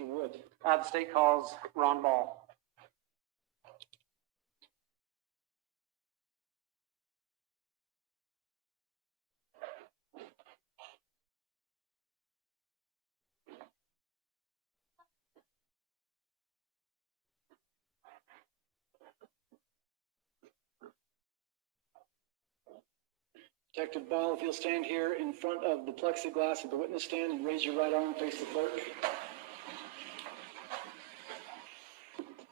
Mr. Wood. The state calls Ron Ball. Detective Ball, if you'll stand here in front of the plexiglass at the witness stand and raise your right arm, face the clerk.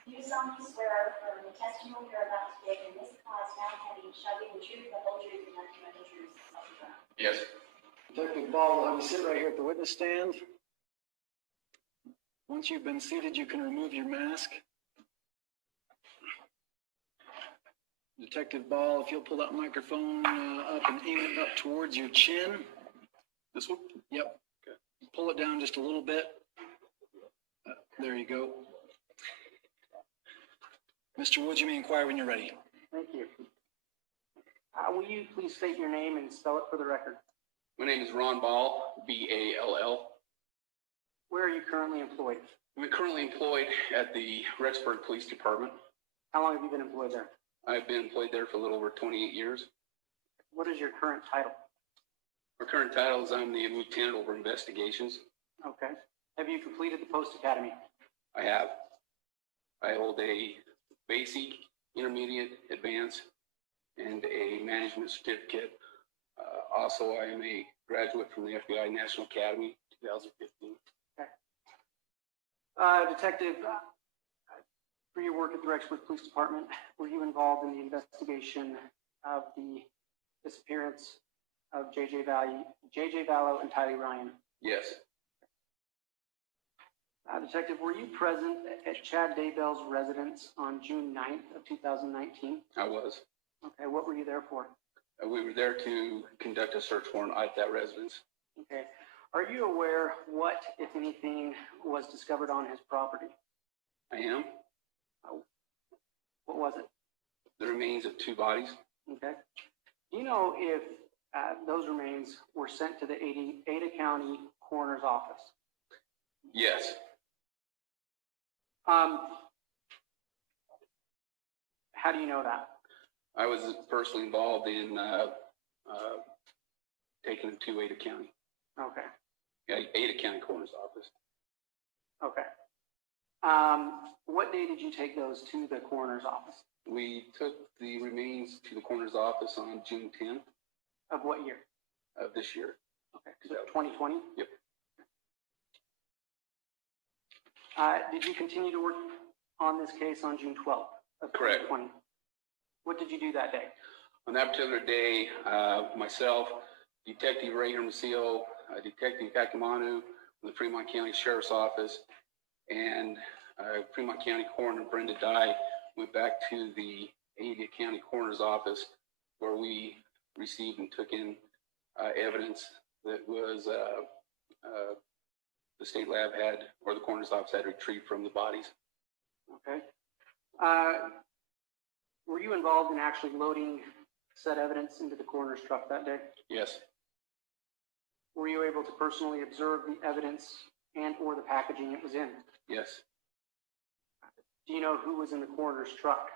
You solemnly swear or affirm the testimony you're about to give in this cause now pending shall be the truth, the whole truth, and nothing but the truth. Yes. Detective Ball will have you sit right here at the witness stand. Once you've been seated, you can remove your mask. Detective Ball, if you'll pull that microphone up and aim it up towards your chin. This one? Yep. Okay. Pull it down just a little bit. There you go. Mr. Wood, you may inquire when you're ready. Thank you. Will you please state your name and spell it for the record? My name is Ron Ball, B-A-L-L. Where are you currently employed? I'm currently employed at the Rexburg Police Department. How long have you been employed there? I've been employed there for a little over 28 years. What is your current title? My current title is I'm the Lieutenant over Investigations. Okay. Have you completed the post academy? I have. I hold a basic, intermediate, advanced, and a management certificate. Also, I am a graduate from the FBI National Academy 2015. Okay. Detective, for your work at the Rexburg Police Department, were you involved in the investigation of the disappearance of J.J. Vallow and Tylee Ryan? Yes. Detective, were you present at Chad Daybell's residence on June 9th of 2019? I was. Okay, what were you there for? We were there to conduct a search warrant at that residence. Okay. Are you aware what, if anything, was discovered on his property? I am. What was it? The remains of 2 bodies. Okay. Do you know if those remains were sent to the Ada County Coroner's Office? Yes. How do you know that? I was personally involved in taking them to Ada County. Okay. Yeah, Ada County Coroner's Office. Okay. What day did you take those to the coroner's office? We took the remains to the coroner's office on June 10th Of what year? of this year. Okay, so 2020? Yep. Did you continue to work on this case on June 12th of Correct. 2020? What did you do that day? On that particular day, myself, Detective Ray Hermosillo, Detective Kakamanu from the Fremont County Sheriff's Office, and Fremont County Coroner Brenda Dye went back to the Ada County Coroner's Office, where we received and took in evidence that was the state lab had, or the coroner's office had retrieved from the bodies. Okay. Were you involved in actually loading said evidence into the coroner's truck that day? Yes. Were you able to personally observe the evidence and or the packaging it was in? Yes. Do you know who was in the coroner's truck?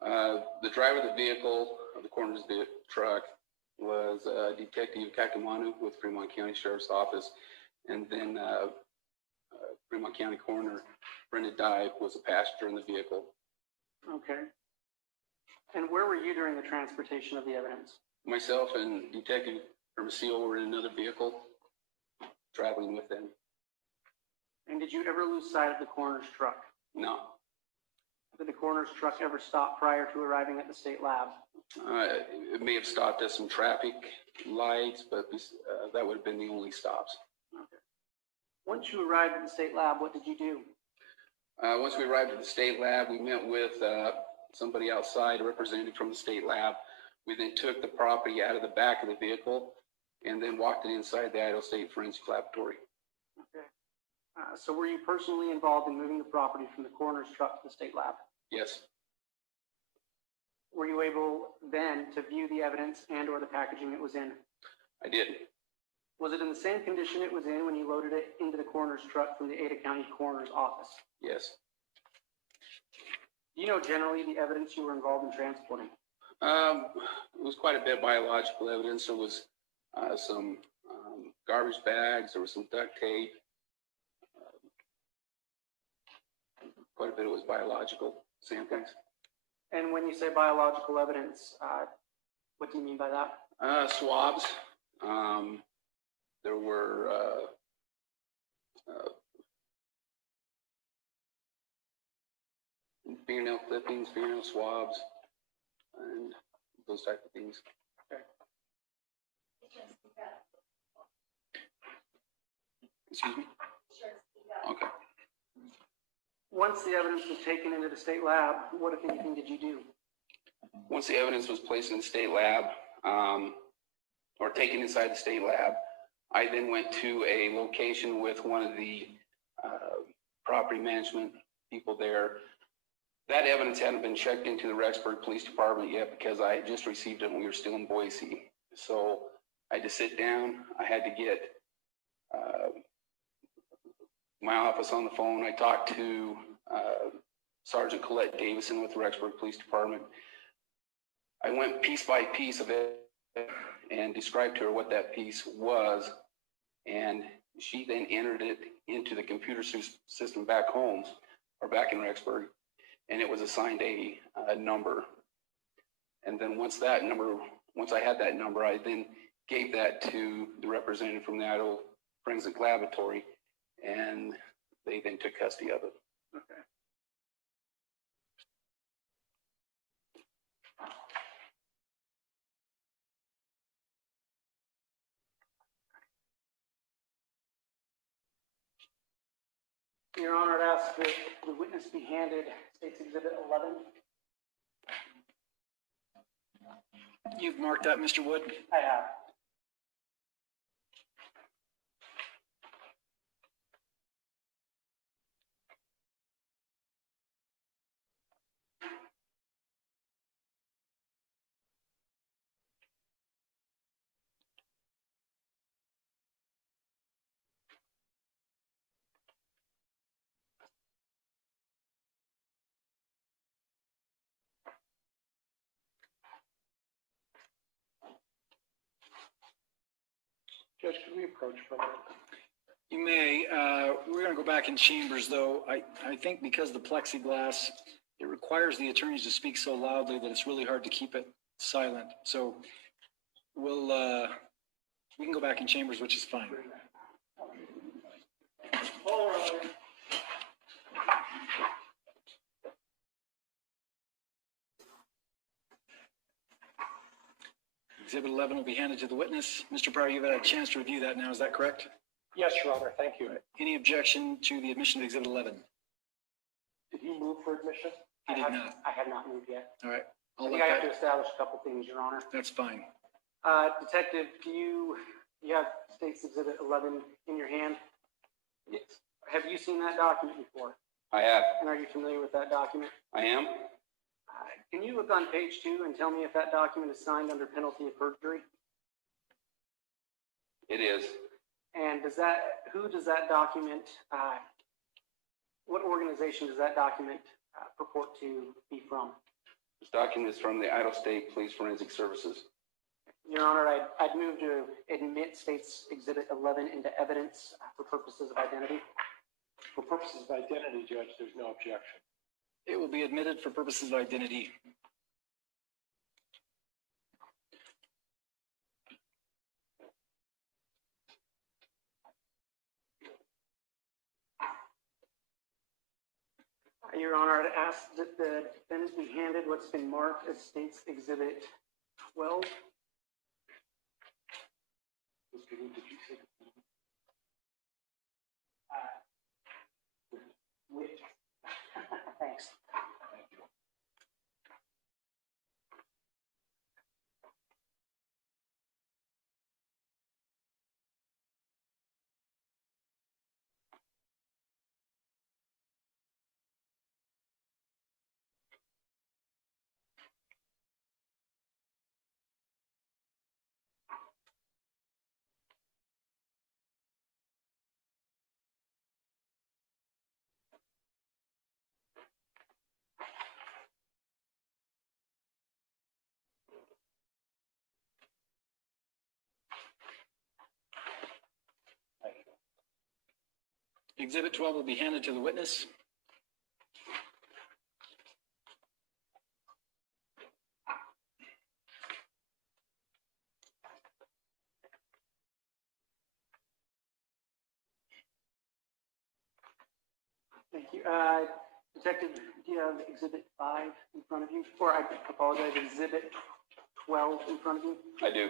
The driver of the vehicle, of the coroner's truck, was Detective Kakamanu with Fremont County Sheriff's Office, and then Fremont County Coroner Brenda Dye was a passenger in the vehicle. Okay. And where were you during the transportation of the evidence? Myself and Detective Hermosillo were in another vehicle, traveling with them. And did you ever lose sight of the coroner's truck? No. Did the coroner's truck ever stop prior to arriving at the state lab? It may have stopped at some traffic lights, but that would have been the only stops. Okay. Once you arrived at the state lab, what did you do? Once we arrived at the state lab, we met with somebody outside, a representative from the state lab. We then took the property out of the back of the vehicle and then walked it inside the Idaho State Forensic Laboratory. Okay. So were you personally involved in moving the property from the coroner's truck to the state lab? Yes. Were you able then to view the evidence and or the packaging it was in? I did. Was it in the same condition it was in when you loaded it into the coroner's truck from the Ada County Coroner's Office? Yes. Do you know generally the evidence you were involved in transporting? It was quite a bit of biological evidence. There was some garbage bags. There was some duct tape. Quite a bit of it was biological samples. And when you say biological evidence, what do you mean by that? Swabs. There were fingernail clippings, fingernail swabs, and those type of things. Excuse me? Okay. Once the evidence was taken into the state lab, what, if anything, did you do? Once the evidence was placed in the state lab, or taken inside the state lab, I then went to a location with one of the property management people there. That evidence hadn't been checked into the Rexburg Police Department yet because I had just received it when we were still in Boise. So I had to sit down. I had to get my office on the phone. I talked to Sergeant Colette Davison with the Rexburg Police Department. I went piece by piece of it and described to her what that piece was, and she then entered it into the computer system back home, or back in Rexburg, and it was assigned a number. And then once I had that number, I then gave that to the representative from the Idaho Forensic Laboratory, and they then took custody of it. Okay. Your Honor, I'd ask that the witness be handed State's Exhibit 11. You've marked that, Mr. Wood? I have. Judge, can we approach for a minute? You may. We're going to go back in chambers, though. I think because the plexiglass, it requires the attorneys to speak so loudly that it's really hard to keep it silent. So we can go back in chambers, which is fine. All right. Exhibit 11 will be handed to the witness. Mr. Pryor, you've had a chance to review that now. Is that correct? Yes, Your Honor, thank you. Any objection to the admission of Exhibit 11? Did you move for admission? He did not. I have not moved yet. All right. I think I have to establish a couple things, Your Honor. That's fine. Detective, do you have State's Exhibit 11 in your hand? Yes. Have you seen that document before? I have. And are you familiar with that document? I am. Can you look on page 2 and tell me if that document is signed under penalty of perjury? It is. And who does that document, what organization does that document purport to be from? This document is from the Idaho State Police Forensic Services. Your Honor, I'd move to admit State's Exhibit 11 into evidence for purposes of identity. For purposes of identity, Judge, there's no objection. It will be admitted for purposes of identity. Your Honor, I'd ask that the defendant be handed what's been marked as State's Exhibit 12. Mr. Wood, did you say? Thanks. Exhibit 12 will be handed to the witness. Thank you. Detective, do you have Exhibit 5 in front of you? Or I apologize, Exhibit 12 in front of you? I do.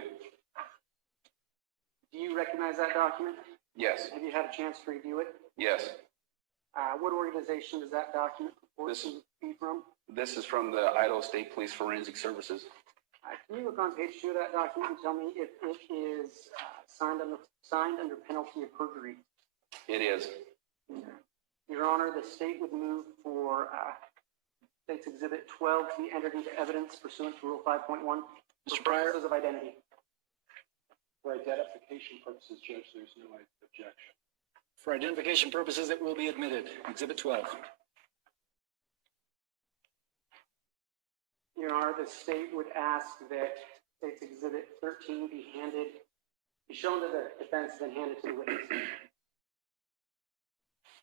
Do you recognize that document? Yes. Have you had a chance to review it? Yes. What organization does that document report This- to be from? This is from the Idaho State Police Forensic Services. Can you look on page 2 of that document and tell me if it is signed under penalty of perjury? It is. Your Honor, the state would move for State's Exhibit 12 to be entered into evidence pursuant to Rule 5.1 Mr. for Pryor? purposes of identity. For identification purposes, Judge, there's no objection. For identification purposes, it will be admitted. Exhibit 12. Your Honor, the state would ask that State's Exhibit 13 be shown to the defense, then handed to the witness.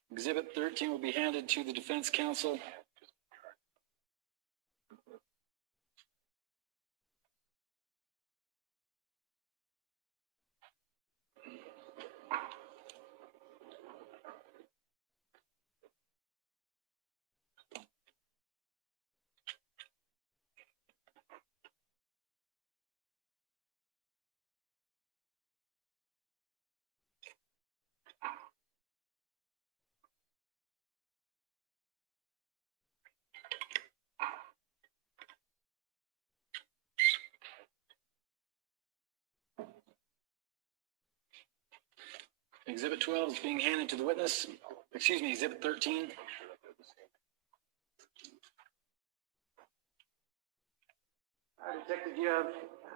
Exhibit 13 will be handed to the defense counsel. Exhibit 12 is being handed to the witness. Excuse me, Exhibit 13. Detective, do you have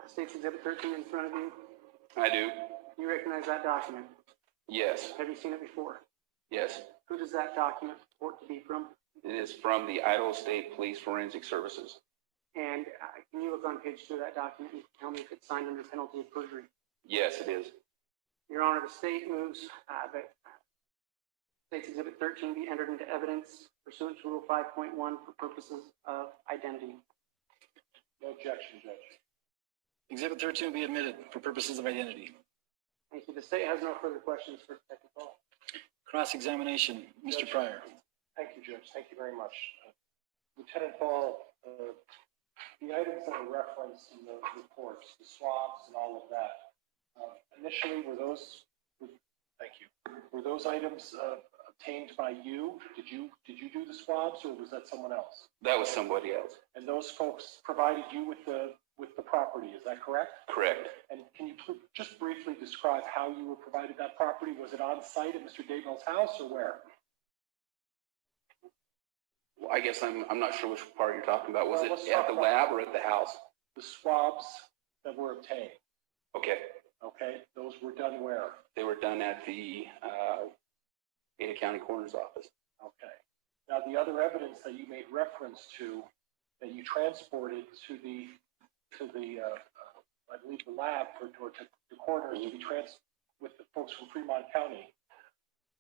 State's Exhibit 13 in front of you? I do. You recognize that document? Yes. Have you seen it before? Yes. Who does that document purport to be from? It is from the Idaho State Police Forensic Services. And can you look on page 2 of that document and tell me if it's signed under penalty of perjury? Yes, it is. Your Honor, the state moves that State's Exhibit 13 be entered into evidence pursuant to Rule 5.1 for purposes of identity. No objection, Judge. Exhibit 13 will be admitted for purposes of identity. Thank you. The state has no further questions for Detective Paul. Cross-examination, Mr. Judge. Pryor. Thank you, Judge. Thank you very much. Lieutenant Paul, the items that are referenced in the reports, the swabs and all of that, initially were those, thank you, were those items obtained by you? Did you do the swabs or was that someone else? That was somebody else. And those folks provided you with the property, is that correct? Correct. And can you just briefly describe how you were provided that property? Was it on site at Mr. Daybell's house or where? Well, I guess I'm not sure which part you're talking about. Was Well, let's it at talk the about- lab or at the house? The swabs that were obtained, Okay. okay? Those were done where? They were done at the Ada County Coroner's Office. Okay. Now, the other evidence that you made reference to, that you transported to the I believe the lab or to the coroners to be with the folks from Fremont County.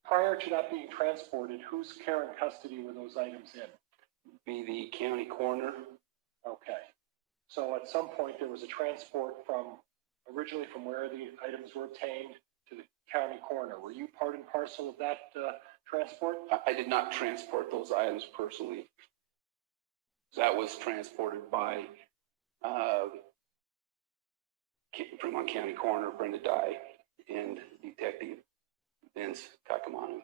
Prior to that being transported, whose care and custody were those items in? Be the county coroner. Okay. So at some point, there was a transport originally from where the items were obtained to the county coroner. Were you part and parcel of that transport? I did not transport those items personally. That was transported by Fremont County Coroner Brenda Dye and Detective Vince Kaikamanu.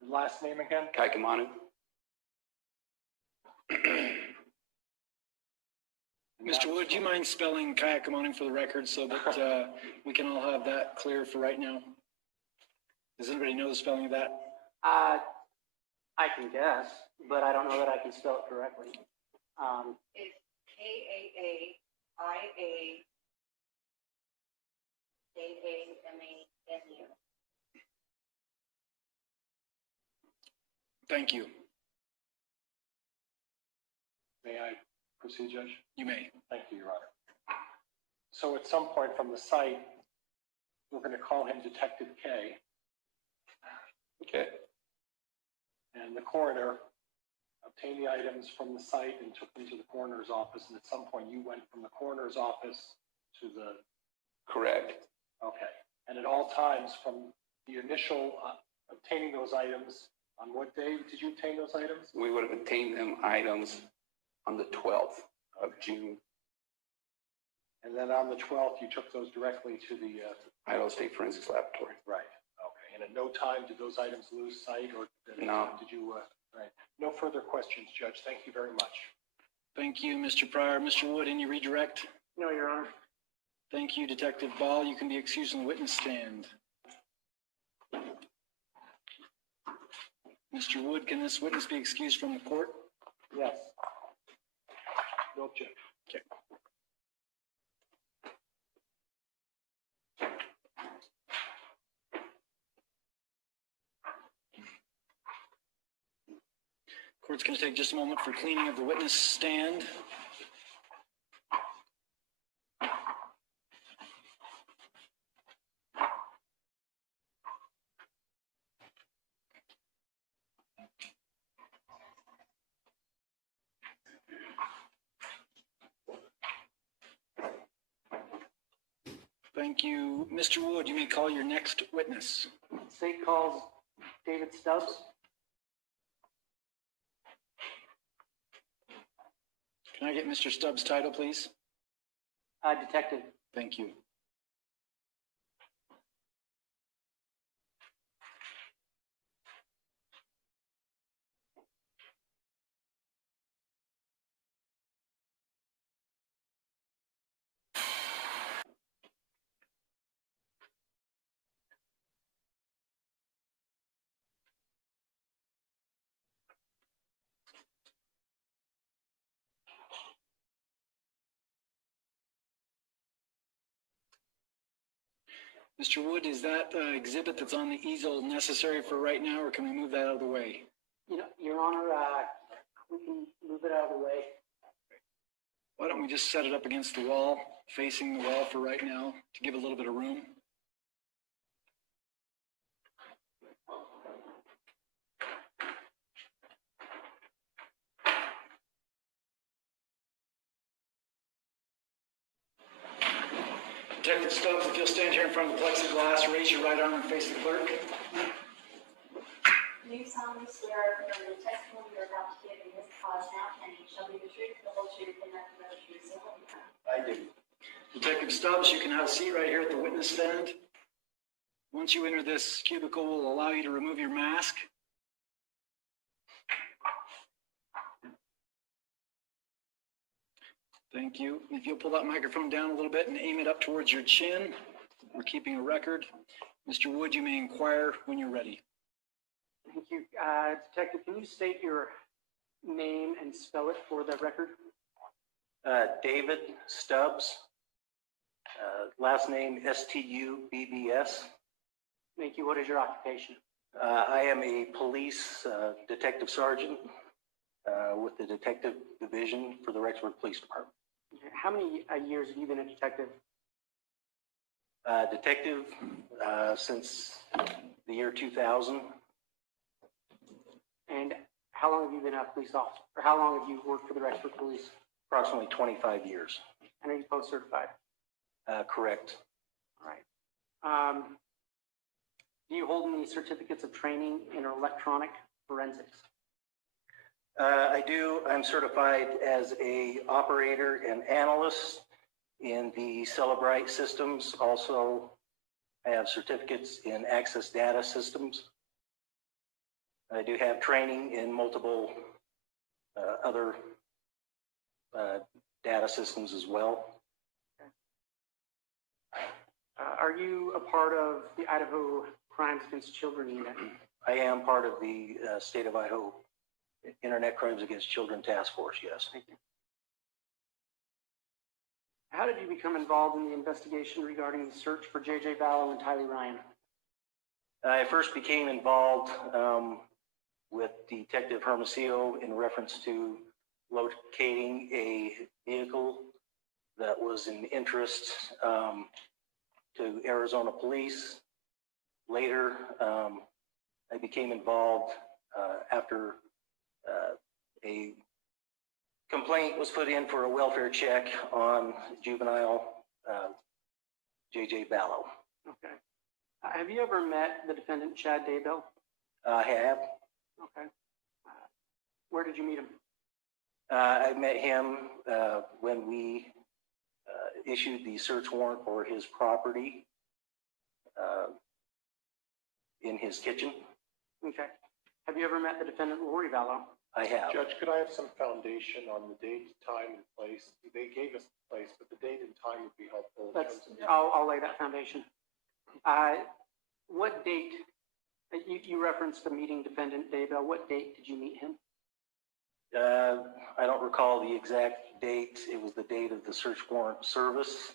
Your last name again? Kaikamanu? Mr. Wood, do you mind spelling Kayakamani for the record so that we can all have that clear for right now? Does anybody know the spelling of that? I can guess, but I don't know that I can spell it correctly. It's Kaaiaamanu. Thank you. May I proceed, Judge? You may. Thank you, Your Honor. So at some point from the site, we're going to call him Detective K. Okay. coroner, obtained the items from the site and took them to the coroner's office, and at some point you went from the coroner's office to the, Correct. okay. And at all times from the initial obtaining those items, on what day did you obtain those items? We would have obtained them items on the 12th of June, And then on the 12th, you took those directly to the, Idaho State Forensics Laboratory. right, okay. And at no time did those items lose sight, or at any No. time did you, right? No further questions, Judge. Thank you very much. Thank you, Mr. Pryor. Mr. Wood, any redirect? No, Your Honor. Thank you, Detective Ball. You can be excused on the witness stand. Mr. Wood, can this witness be excused from the court? Yes. No objection. Okay. Court's going to take just a moment for cleaning of the witness stand. Thank you. Mr. Wood, you may call your next witness. State calls David Stubbs. Can I get Mr. Stubbs' title, please? Detective. Thank you. Mr. Wood, is that exhibit that's on the easel necessary for right now, or can we move that out of the way? You know, Your Honor, we can move it out of the way. Why don't we just set it up against the wall, facing the wall for right now, to give a little bit of room? Detective Stubbs, if you'll stand here in front of the plexiglass, raise your right arm and face the clerk. Do you solemnly swear that the testimony you're about to give in this cause now pending shall be the truth, the whole truth, and nothing but the truth, so help you God? I do. Detective Stubbs, you can have a seat right here at the witness stand. Once you enter this cubicle, we'll allow you to remove your mask. Thank you. If you'll pull that microphone down a little bit and aim it up towards your chin, we're keeping a record. Mr. Wood, you may inquire when you're ready. Thank you. Detective, can you state your name and spell it for the record? David Stubbs, last name Stubbs. Thank you. What is your occupation? I am a police detective sergeant with the detective division for the Rexburg Police Department. How many years have you been a detective? Detective since the year 2000. And how long have you been a police officer? Or how long have you worked for the Rexburg Police? Approximately 25 years. And are you post-certified? Correct. All right. Do you hold any certificates of training in electronic forensics? I do. I'm certified as a operator and analyst in the Celebrite systems. Also, I have certificates in access data systems. I do have training in multiple other data systems as well. Are you a part of the Idaho Crimes Against Children unit? I am part of the State of Idaho Internet Crimes Against Children Task Force, yes. Thank you. How did you become involved in the investigation regarding the search for J.J. Vallow and Tylee Ryan? I first became involved with Detective Hermosillo in reference to locating a vehicle that was in interest to Arizona police. Later, I became involved after A complaint was put in for a welfare check on juvenile JJ Vallow. Okay. Have you ever met the defendant, Chad Daybell? I have. Okay. Where did you meet him? I met him when we issued the search warrant for his property in his kitchen. Okay. Have you ever met the defendant, Lori Vallow? I have. Judge, could I have some foundation on the date, time, and place? They gave us the place, but the date and time would be helpful. in terms of- I'll lay that foundation. What date, you referenced the meeting defendant Daybell. What date did you meet him? I don't recall the exact date. It was the date of the search warrant service.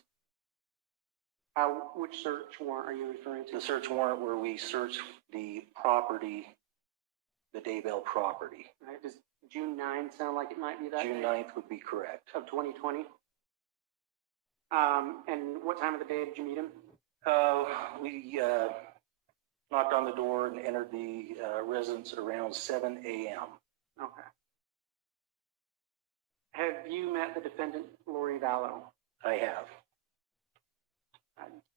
Which search warrant are you referring to? The search warrant where we searched the property, the Daybell property. Right. Does June 9 sound like it might be that June day 9th would be correct. of 2020? And what time of the day did you meet him? We knocked on the door and entered the residence around 7 a.m. Okay. Have you met the defendant, Lori Vallow? I have.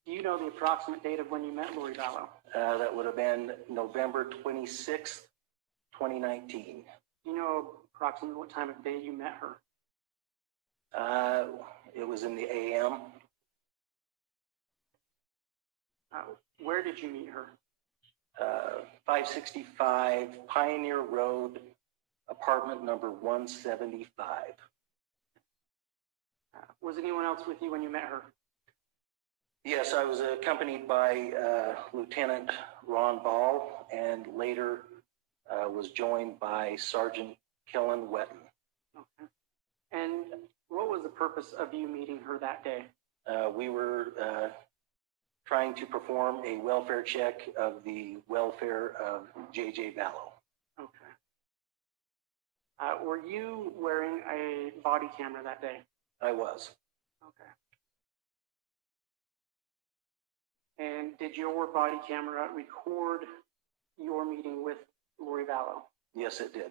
Do you know the approximate date of when you met Lori Vallow? That would have been November 26th, 2019. Do you know approximately what time of day you met her? It was in the AM. Where did you meet her? 565 Pioneer Road, apartment number 175. Was anyone else with you when you met her? Yes, I was accompanied by Lieutenant Ron Ball and later was joined by Sergeant Kellen Wetton. Okay. And what was the purpose of you meeting her that day? We were trying to perform a welfare check of the welfare of JJ Vallow. Okay. Were you wearing a body camera that day? I was. Okay. And did your body camera record your meeting with Lori Vallow? Yes, it did.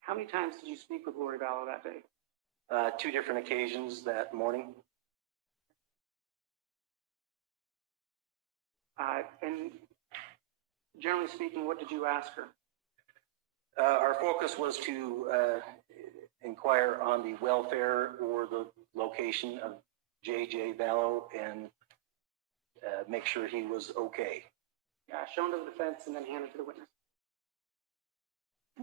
How many times did you speak with Lori Vallow that day? 2 different occasions that morning. And generally speaking, what did you ask her? Our focus was to inquire on the welfare or the location of JJ Vallow and make sure he was okay. Shown to the defense and then handed to the witness.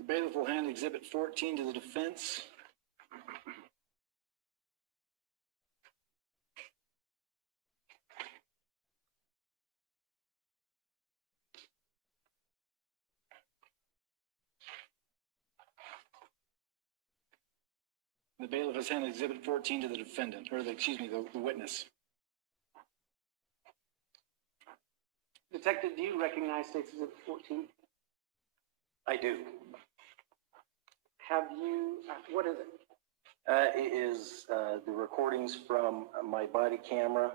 Bailiff will hand Exhibit 14 to the defense. The bailiff has handed Exhibit 14 to the defendant, or the witness. Detective, do you recognize State's Exhibit 14? I do. Have you, what is it? It is the recordings from my body camera.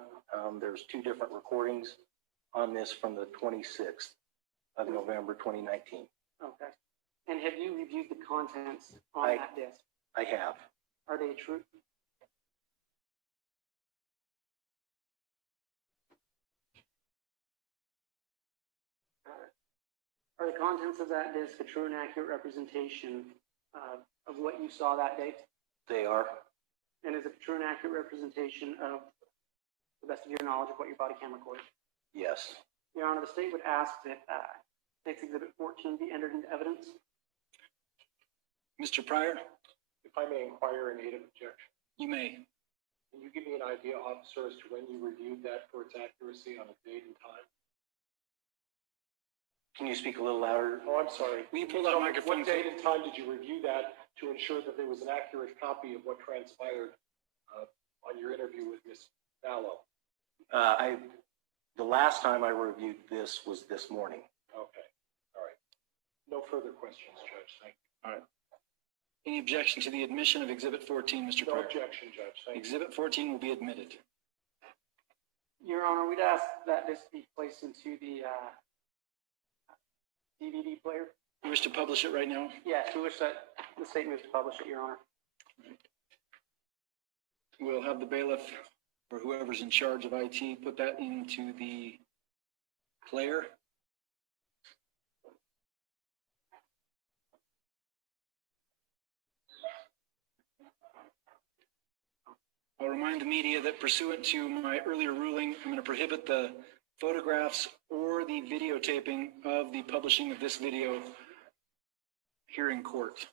There's 2 different recordings on this from the 26th of November 2019. Okay. And have you reviewed the contents on that disc? I have. Are they true? Are the contents of that disc a true and accurate representation of what you saw that day? They are. And is it a true and accurate representation of, to the best of your knowledge, of what your body cam recorded? Yes. Your Honor, the state would ask that State's Exhibit 14 be entered into evidence. Mr. Pryor, If I may inquire in aid of objection, you may. can you give me an idea, officer, as to when you reviewed that for its accuracy on a date and time? Can you speak a little louder? Oh, I'm sorry. Will you pull that Tell me, microphone? What date and time did you review that to ensure that there was an accurate copy of what transpired on your interview with Ms. Vallow? The last time I reviewed this was this morning. Okay, all right. No further questions, Judge. Thank you. All right. Any objection to the admission of Exhibit 14, Mr. No Pryor? objection, Judge. Thank you. Exhibit 14 will be admitted. Your Honor, we'd ask that this be placed into the DVD player. You wish to publish it right now? Yes, we wish that the state moves to publish it, Your Honor. We'll have the bailiff or whoever's in charge of IT put that into the player. I'll remind the media that pursuant to my earlier ruling, I'm going to prohibit the photographs or the videotaping of the publishing of this video here in court.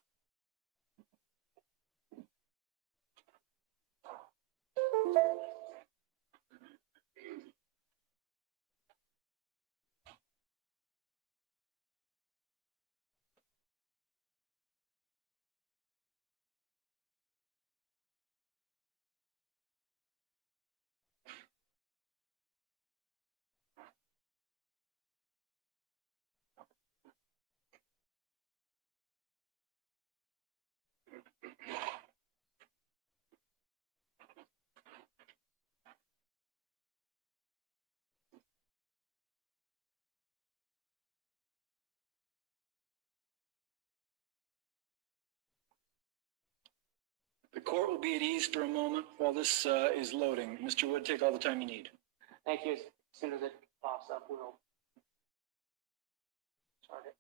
The court will be at ease for a moment while this is loading. Mr. Wood, take all the time you need. Thank you. As soon as it pops up, we'll start it.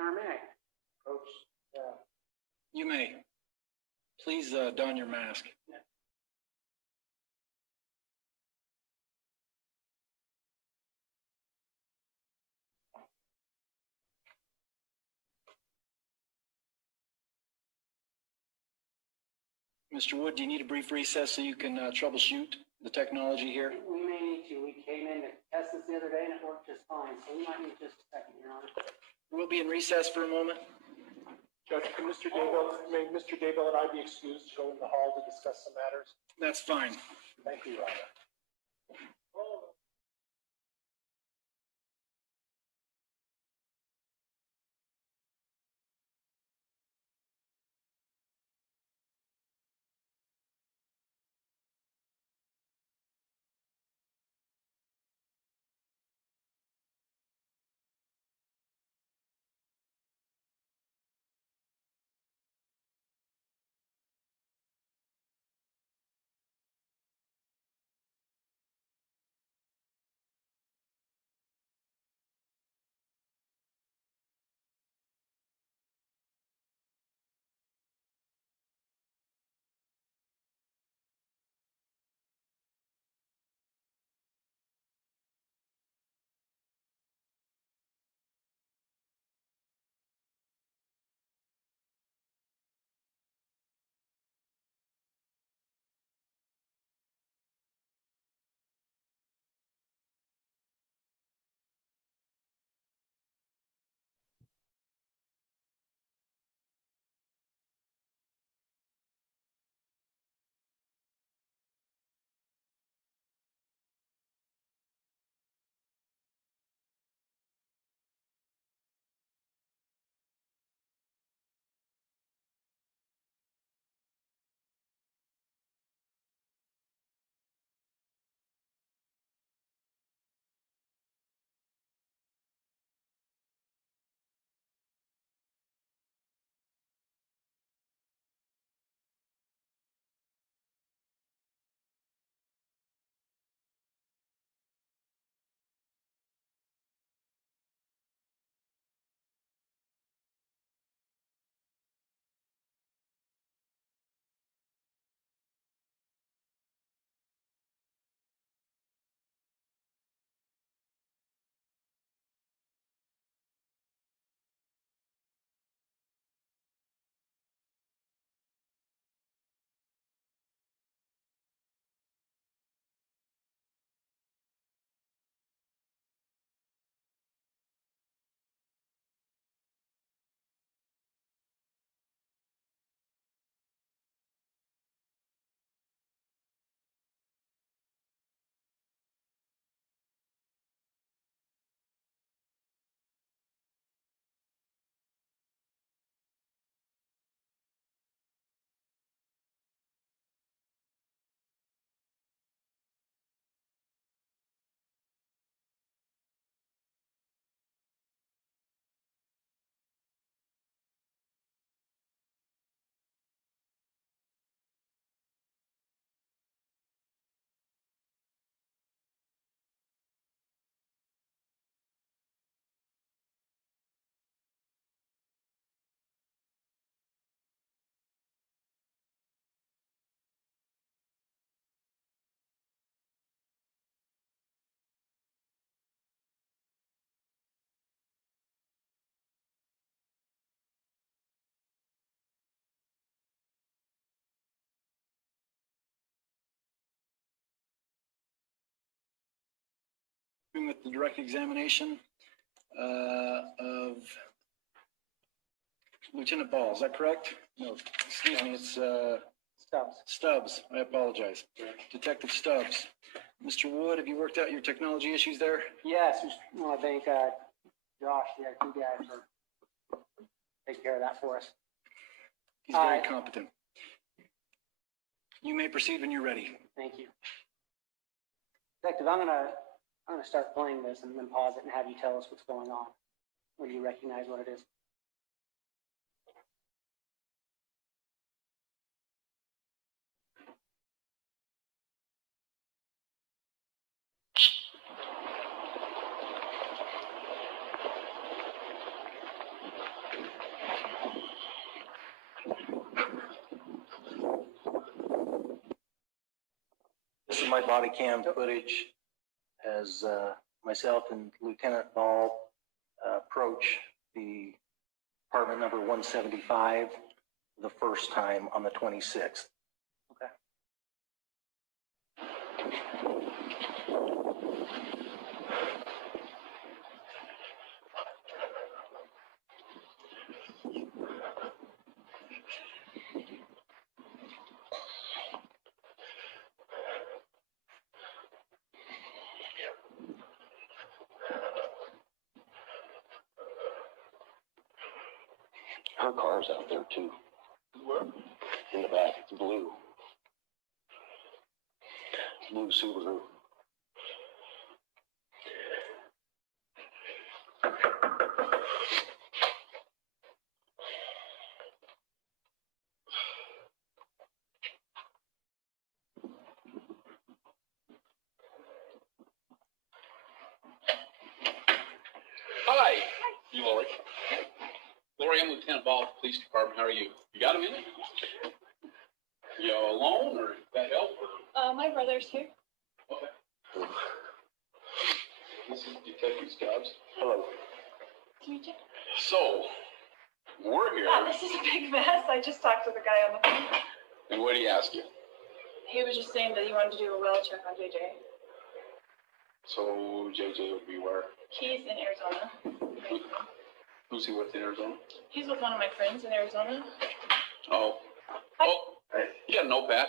Your Honor, may I? Coach, You may. Please don your mask. Mr. Wood, do you need a brief recess so you can troubleshoot the technology here? We may need to. We came in to test this the other day and it worked just fine, so we might need just a second, Your Honor. We'll be in recess for a moment. Judge, may Mr. Daybell and I be excused to go in the hall to discuss some matters? That's fine. Thank you, Your Honor. with the direct examination of Lieutenant Ball. Is that correct? No, excuse me, it's Stubbs. Stubbs. I apologize. Detective Stubbs. Mr. Wood, have you worked out your technology issues there? Yes, I want to thank Josh, the IT guy, for taking care of that for us. He's very competent. You may proceed when you're ready. Thank you. Detective, I'm gonna start playing this and then pause it and have you tell us what's going on when you recognize what it is. This is my body cam footage as myself and Lieutenant Ball approach the apartment number 175 the first time on the 26th. Okay. Her car's out there too. Where? In the back. It's blue. Blue Subaru. Hi, you Lori. Lori, I'm Lieutenant Ball, Police Department. How are you? You got a minute? You alone or that help? My brother's here. Okay. This is Detective Stubbs. Hello. So, we're here. Wow, this is a big mess. I just talked to the guy on the phone. And what did he ask you? He was just saying that he wanted to do a well check on JJ. So, JJ would be where? He's in Arizona. Who's he with in Arizona? He's with one of my friends in Arizona. Oh. Hi. Oh, you got a notepad?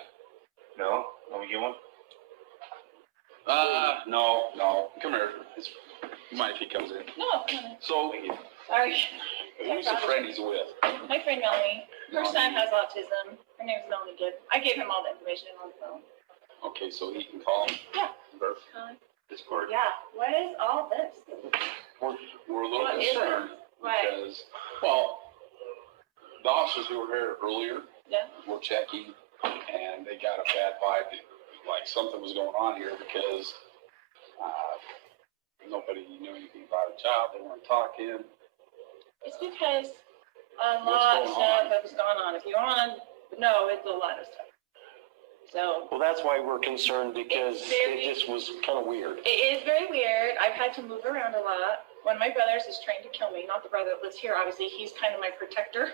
No? Let me get one. No. Come here. You mind if he comes in? No, So, sorry. who's the friend he's with? My friend Melanie. Her son has autism. Her name's Melanie Gibb. I gave him all the information on the phone. Okay, so he can call him? Yeah. Perfect. Discord. Yeah. What is all this? We're a little What is concerned Right. because, well, the officers who were here earlier Yeah. were checking and they got a bad vibe that, like something was going on here because nobody knew anything about a job. They weren't talking. It's because a What's lot of going stuff on? has gone on. If you want to know, it's a lot of stuff. So Well, that's why we're concerned because Very- it just was kind of weird. it is very weird. I've had to move around a lot. One of my brothers is trying to kill me. Not the brother that lives here, obviously. He's kind of my protector.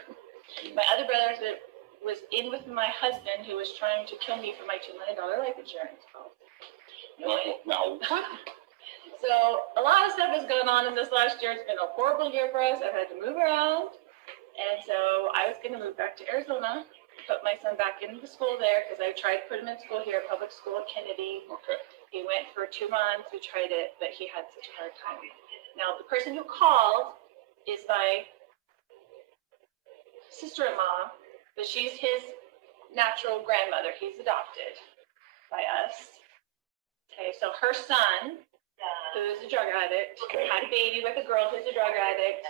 My other brother that was in with my husband who was trying to kill me for my $2 million life insurance policy. Now, So a lot of stuff has gone on in this last year. It's been a horrible year for us. I've had to move around. And so I was going to move back to Arizona, put my son back into the school there because I tried to put him in school here, public school at Kennedy. okay. He went for 2 months. We tried it, but he had such a hard time. Now, the person who called is my sister-in-law, but she's his natural grandmother. He's adopted by us. Okay, so her son, who's a drug addict, Okay. had a baby with a girl who's a drug addict,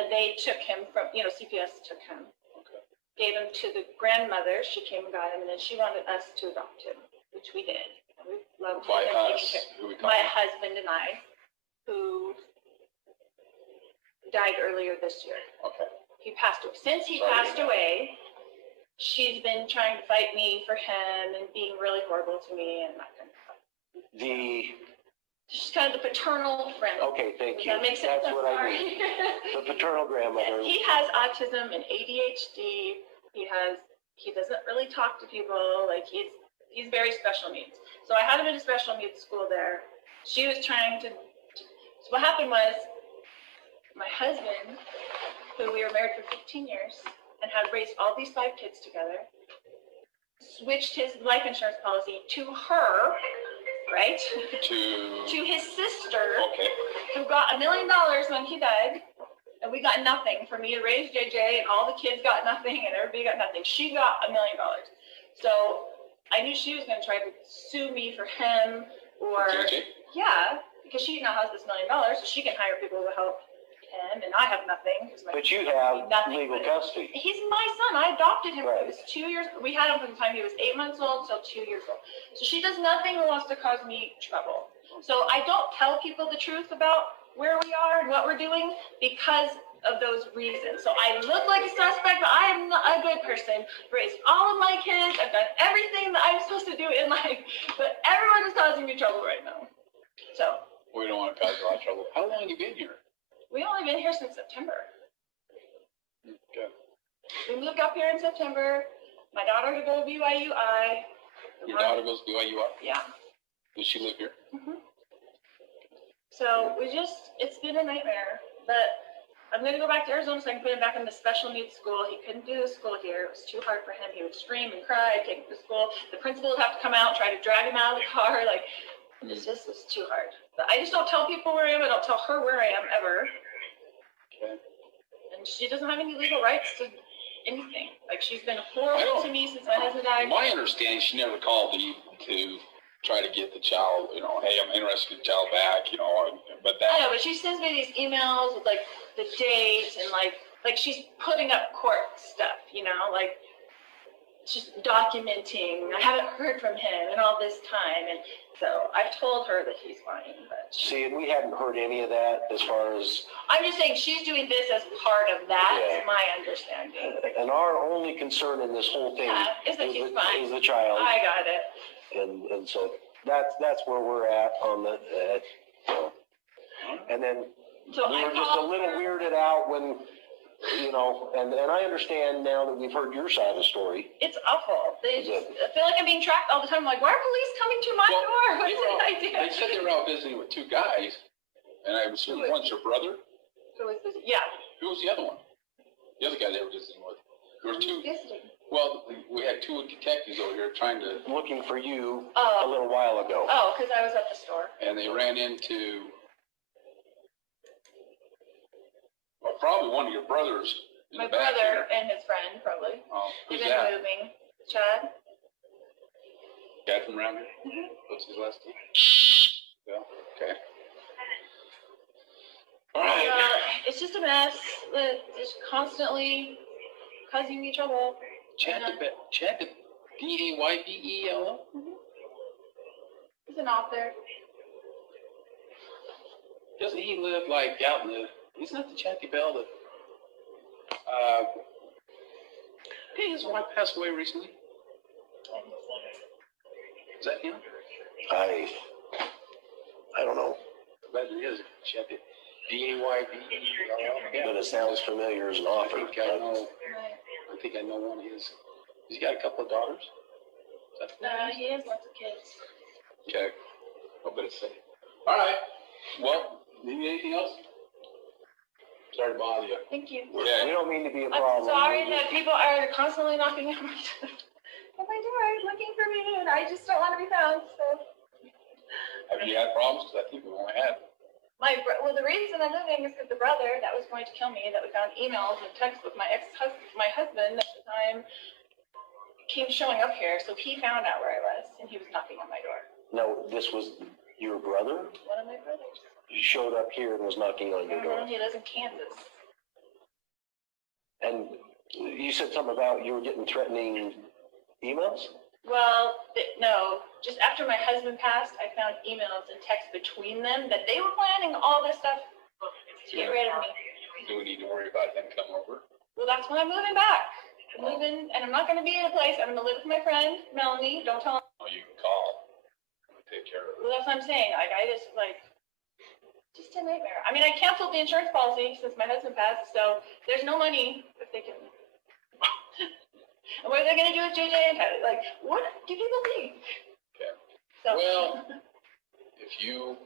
and they took him from, CPS took him. Okay. Gave him to the grandmother. She came and got him, and then she wanted us to adopt him, which we did. And we loved him. By and taken us, care- who we My call? husband and I, who died earlier this year. Okay. He passed away. Since he Sorry to passed hear that. away, she's been trying to fight me for him and being really horrible to me and that kind of stuff. She's kind of the paternal friend. Okay, thank Does you. that make sense? That's I'm what I sorry. need. The paternal grandmother. He has autism and ADHD. He doesn't really talk to people. Like he's very special needs. So I had him in a special needs school there. She was trying to what happened was my husband, who we were married for 15 years and had raised all these 5 kids together, switched his life insurance policy to her, right? To his sister, Okay. who got $1 million when he died, and we got nothing. For me to raise JJ, and all the kids got nothing, and everybody got nothing. She got $1 million. So I knew she was going to try to sue me for him, or JJ? yeah, because she now has this $1 million, so she can hire people to help him, and I have nothing. But you have legal custody. He's my son. I adopted him when Right. he was 2 years. We had him from the time he was 8 months old till 2 years old. So she does nothing that wants to cause me trouble. So I don't tell people the truth about where we are and what we're doing because of those reasons. So I look like a suspect, but I am not a good person. Raised all of my kids. I've done everything that I'm supposed to do in life, but everyone is causing me trouble right now. So We don't want to cause a lot of trouble. How long have you been here? we've only been here since September. Okay. We moved up here in September. My daughter to go to BYUI. Your daughter goes to BYU? Yeah. Does she live here? So it's been a nightmare. But I'm going to go back to Arizona so I can put him back in the special needs school. He couldn't do the school here. It was too hard for him. He would scream and cry, take him to school. The principal would have to come out and try to drag him out of the car. Like, it just was too hard. But I just don't tell people where I am. I don't tell her where I am ever. Okay. And she doesn't have any legal rights to anything. Like, she's been horrible to me since my husband died. My understanding, she never called you to try to get the child, hey, I'm interested in the child back, but I know, but she sends me these emails with, like, the dates and, like she's putting up court stuff, like, she's documenting. I haven't heard from him in all this time, and so I've told her that he's lying, but See, and we hadn't heard any of that as far as, I'm just saying she's doing this as part of that, Yeah. is my understanding. and our only concern in this whole thing Yeah, is that he's fine. is the child. I got it. And so that's where we're at on the, and then So we I were just a called little her. weirded out when, and I understand now that we've heard your side of the story. It's awful. I Yeah. feel like I'm being tracked all the time. I'm like, why are police coming to my door? What did I do? They said they were out visiting with 2 guys, and I assume one's your brother. Who was this? Yeah. Who was the other one? The other guy they were visiting with. There were 2. Visiting. Well, we had 2 detectives over here trying to, Looking for you a Oh, little while ago. because I was at the store. and they ran into, well, probably one of your brothers in My the back brother here. and his friend, probably. Oh, They've who's been that? moving. Chad? Guy from around here? Mhm. What's his last name? Yeah, okay. All right. It's just a mess. It's constantly causing me trouble. Chad the Daybello? He's an author. Doesn't he live like out in the, he's not the Chad Daybell that, hey, his wife passed away recently. Is that him? I don't know, But it is. Chad Daybello. Yeah. but it sounds familiar as an I author. think I know one of his. He's got a couple of daughters. Is that He has lots of kids. okay. I'll better say. All right. Well, need anything else? Sorry to bother you. Thank you. We don't mean to be a I'm problem. sorry that people are constantly knocking at my door looking for me, and I just don't want to be found. So Have you had problems? Because I think we've only had. the reason I'm moving is because the brother that was going to kill me, that we found emails and texts with my husband at the time, came showing up here. So he found out where I was, and he was knocking on my door. No, this was your brother? One of my brothers. He showed up here and was knocking on your door. He lives in Kansas. And you said something about you were getting threatening emails? Well, no. Just after my husband passed, I found emails and texts between them that they were planning all this stuff to get rid of me. Do we need to worry about him coming over? Well, that's when I'm moving back. I'm moving, and I'm not going to be in a place. I'm going to live with my friend, Melanie. Don't tell her. Oh, you can call. We'll take care of it. Well, that's what I'm saying. Like, just a nightmare. I mean, I canceled the insurance policy since my husband passed, so there's no money if they can. And what are they going to do with JJ and Tyler? Like, what do people think? Okay. So, Well, if you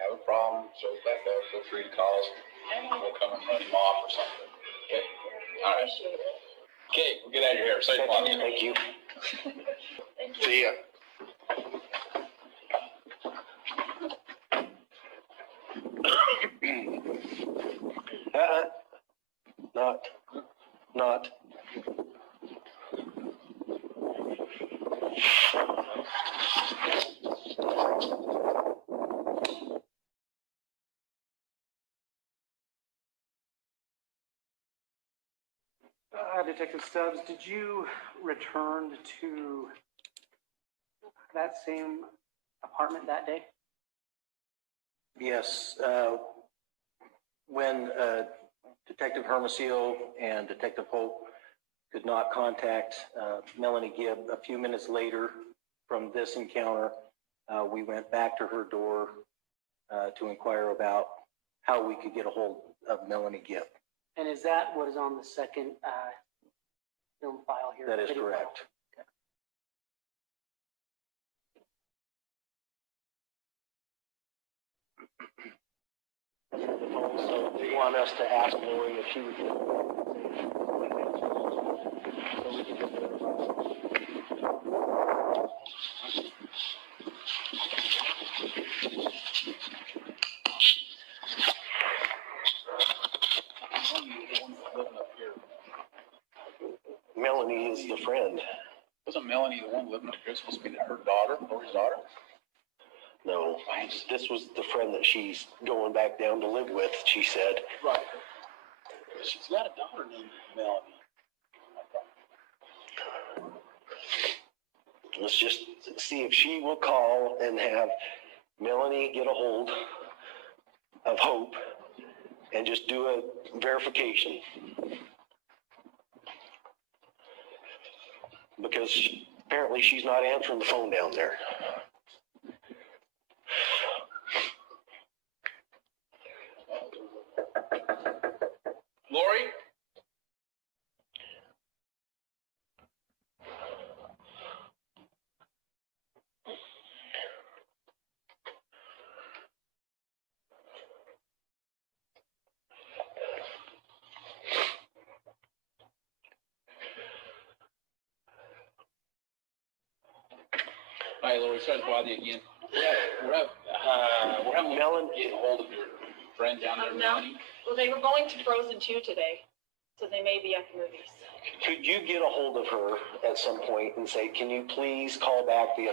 have a problem, So back up, feel free to call us. We'll come and run him off or something. Okay? All right. Appreciate it. Okay, we'll get out of here. Safe on. Thank you. Thank you. See ya. Not. Detective Stubbs, did you return to that same apartment that day? Yes, when Detective Hermosillo and Detective Hope could not contact Melanie Gibb a few minutes later from this encounter, we went back to her door to inquire about how we could get a hold of Melanie Gibb. And is that what is on the second film file here? That is video file? correct. So they want us to ask Lori if she would. So we can get Melanie is the friend. Wasn't Melanie the one living up here? Supposed to be her daughter, Lori's daughter? No, this was the friend that she's going back down to live with, she said. Right. She's got a daughter named Melanie. Let's just see if she will call and have Melanie get a hold of Hope and just do a verification. Because apparently she's not answering the phone down there. Lori? Hi, Lori. Sorry to bother you again. We're having Melanie, get hold of your friend down there, No. Melanie. Well, they were going to Frozen 2 today, so they may be at the movies. could you get a hold of her at some point and say, can you please call back the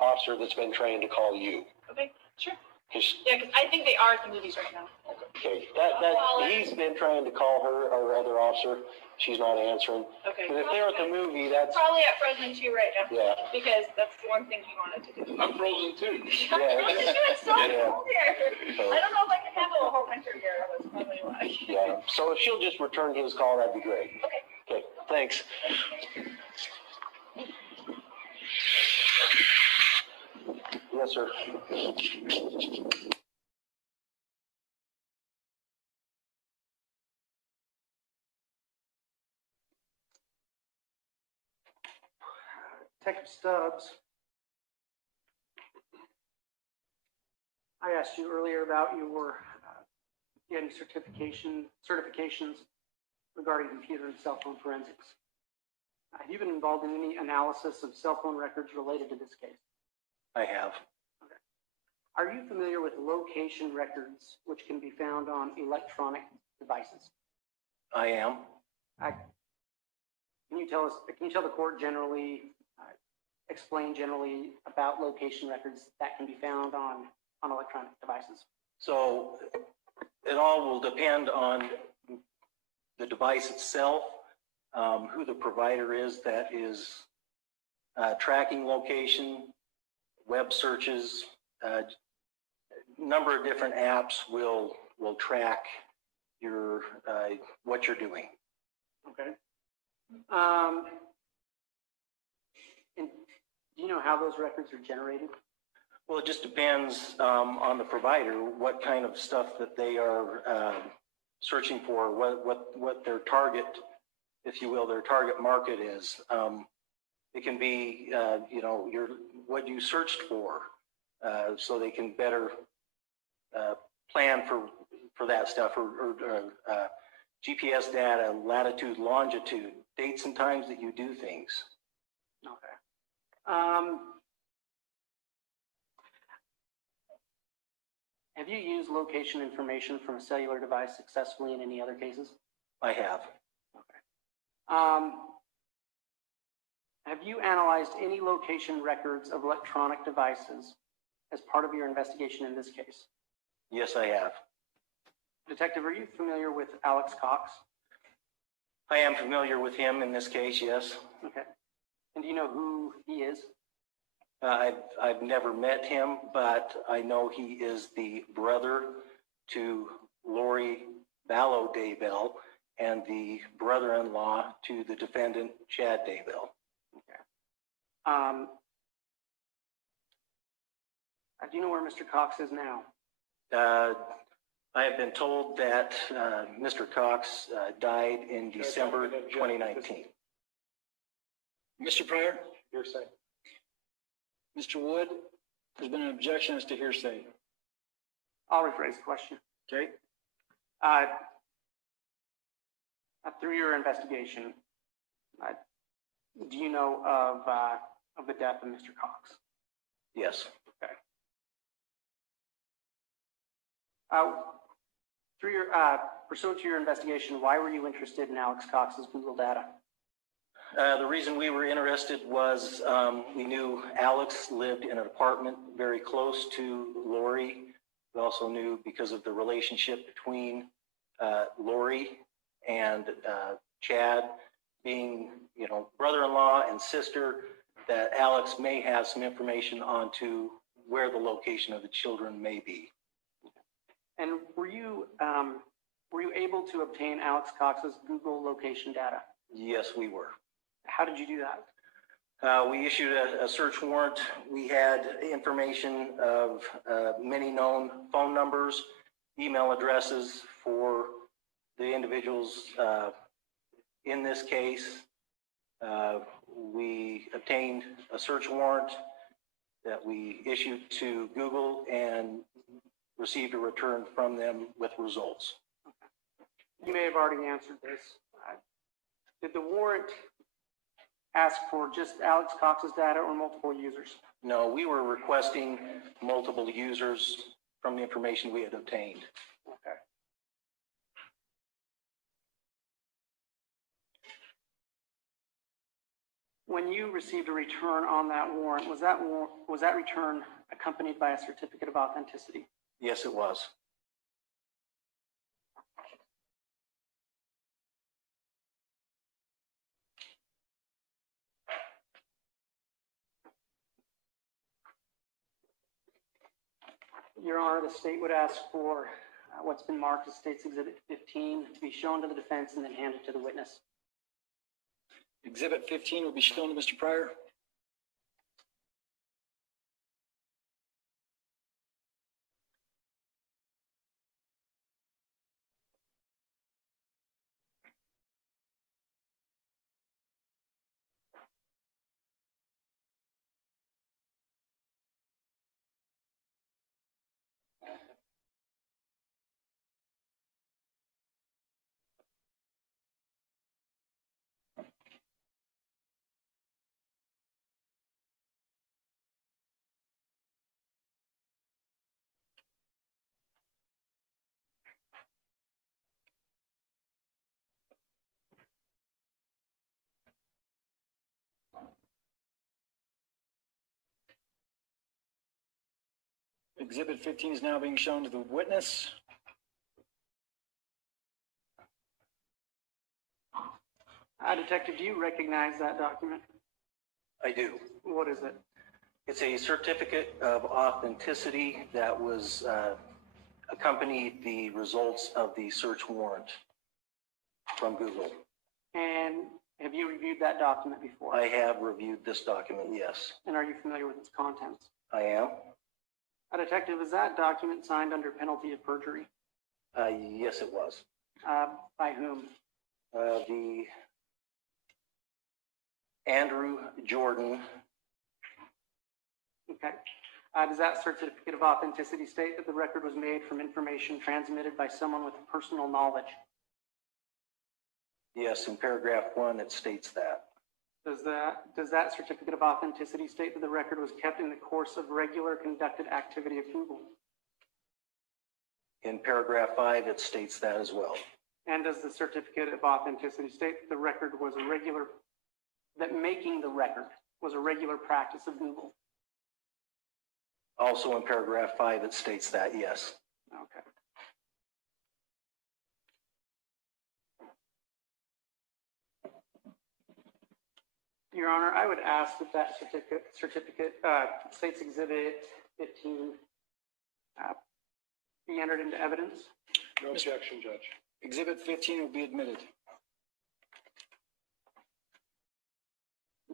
officer that's been trying to call you? Okay, sure. 'Cause Yeah, because I think they are at the movies right now. okay, he's been trying to call her, our other officer. She's not answering. Okay. But if they're at the movie, that's, Probably at Frozen 2 right now. yeah. Because that's the one thing he wanted to do. I'm frozen too. It's so Yeah. cold here. So- I don't know if I can handle a whole winter here. That's probably why. Yeah, so if she'll just return his call, that'd be great. Okay. Okay, thanks. Yes, sir. Detective Stubbs, I asked you earlier about your getting certifications regarding computer and cell phone forensics. Have you been involved in any analysis of cell phone records related to this case? I have. Are you familiar with location records which can be found on electronic devices? I am. Can you tell the court generally, explain generally about location records that can be found on electronic devices? So it all will depend on the device itself, who the provider is that is tracking location, web searches, number of different apps will track your what you're doing. Okay. And do you know how those records are generated? Well, it just depends on the provider, what kind of stuff that they are searching for, what their target, if you will, their target market is. It can be, what you searched for, so they can better plan for that stuff, or GPS data, latitude, longitude, dates and times that you do things. Okay. Have you used location information from a cellular device successfully in any other cases? I have. Have you analyzed any location records of electronic devices as part of your investigation in this case? Yes, I have. Detective, are you familiar with Alex Cox? I am familiar with him in this case, yes. Okay. And do you know who he is? I've never met him, but I know he is the brother to Lori Vallow Daybell and the brother-in-law to the defendant, Chad Daybell. Do you know where Mr. Cox is now? I have been told that Mr. Cox died in December 2019. Mr. Pryor, Hearsay. Mr. Wood, there's been an objection as to hearsay. I'll rephrase the question. Okay? Through your investigation, do you know of the death of Mr. Cox? Yes. Okay. Through your pursuant to your investigation, why were you interested in Alex Cox's Google data? The reason we were interested was we knew Alex lived in an apartment very close to Lori. We also knew, because of the relationship between Lori and Chad being, brother-in-law and sister, that Alex may have some information onto where the location of the children may be. And were you able to obtain Alex Cox's Google location data? Yes, we were. How did you do that? We issued a search warrant. We had information of many known phone numbers, email addresses for the individuals in this case. We obtained a search warrant that we issued to Google and received a return from them with results. You may have already answered this. Did the warrant ask for just Alex Cox's data or multiple users? No, we were requesting multiple users from the information we had obtained. Okay. When you received a return on that warrant, was that return accompanied by a certificate of authenticity? Yes, it was. Your Honor, the state would ask for what's been marked as State's Exhibit 15 to be shown to the defense and then handed to the witness. Exhibit 15 will be shown to Mr. Pryor. Exhibit 15 is now being shown to the witness. Detective, do you recognize that document? I do. What is it? It's a certificate of authenticity that was accompanied the results of the search warrant from Google. And have you reviewed that document before? I have reviewed this document, yes. And are you familiar with its contents? I am. Detective, is that document signed under penalty of perjury? Yes, it was. By whom? The Andrew Jordan. Okay. Does that certificate of authenticity state that the record was made from information transmitted by someone with personal knowledge? Yes, in paragraph 1, it states that. Does that certificate of authenticity state that the record was kept in the course of regular conducted activity of Google? In paragraph 5, it states that as well. And does the certificate of authenticity state that the record was that making the record was a regular practice of Google? Also in paragraph 5, it states that, yes. Okay. Your Honor, I would ask that that certificate states Exhibit 15 be entered into evidence. No objection, Judge. Exhibit 15 will be admitted.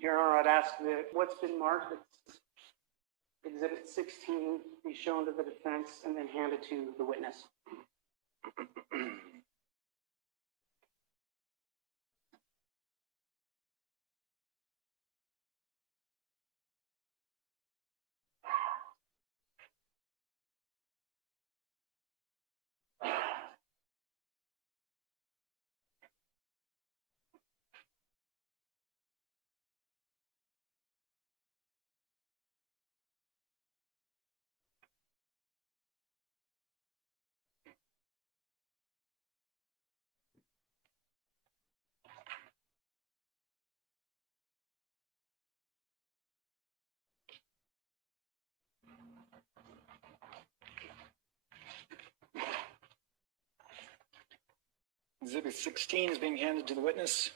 Your Honor, I'd ask that what's been marked as Exhibit 16 be shown to the defense and then handed to the witness. Exhibit 16 is being handed to the witness.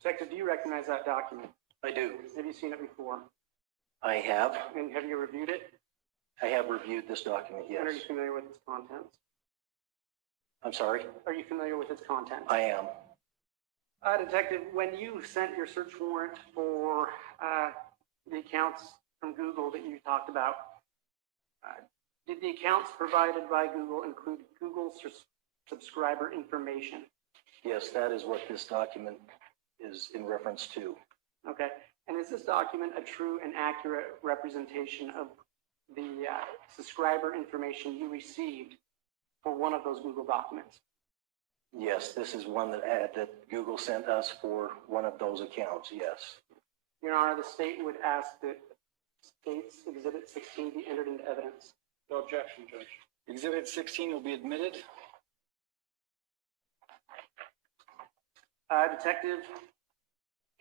Detective, do you recognize that document? I do. Have you seen it before? I have. And have you reviewed it? I have reviewed this document, yes. And are you familiar with its contents? I'm sorry? Are you familiar with its contents? I am. Detective, when you sent your search warrant for the accounts from Google that you talked about, did the accounts provided by Google include Google subscriber information? Yes, that is what this document is in reference to. Okay. And is this document a true and accurate representation of the subscriber information you received for one of those Google documents? Yes, this is one that Google sent us for one of those accounts, yes. Your Honor, the state would ask that State's Exhibit 16 be entered into evidence. No objection, Judge. Exhibit 16 will be admitted. Detective,